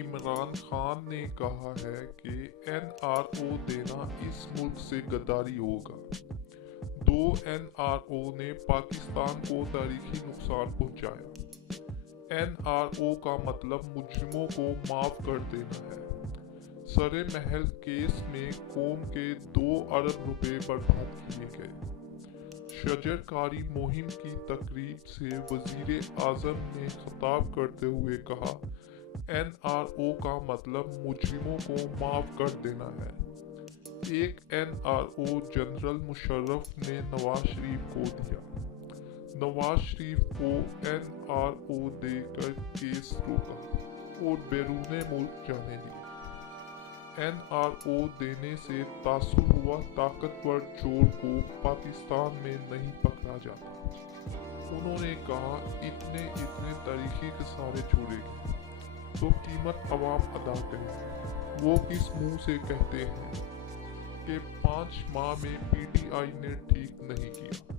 عمران خان نے کہا ہے کہ این آر او دینا اس ملک سے غداری ہوگا۔ دو این آر او نے پاکستان کو تاریخی نقصان پہنچایا۔ این آر او کا مطلب مجرموں کو معاف کر دینا ہے۔ سر محل کیس میں قوم کے 2 ارب روپے برباد کیے گئے۔ شجر کاری مہم کی تقریب سے وزیر اعظم نے خطاب کرتے ہوئے کہا، این آر او کا مطلب مجرموں کو معاف کر دینا ہے۔ ایک N R O general Musharraf نے نواز شریف کو دیا۔ نواز شریف کو این آر او دے کر کیس روکا اور بیرون ملک جانے دیا۔ این آر او دینے سے تاثر ہوا طاقتور چور کو پاکستان میں نہیں پکڑا جاتا۔ انہوں نے کہا، اتنے تاریخی خسارے چھوڑے گئے تو قیمت عوام ادا کرے۔ وہ کس منہ سے کہتے ہیں کہ 5 ماہ میں پی ٹی آئی نے ٹھیک نہیں کیا۔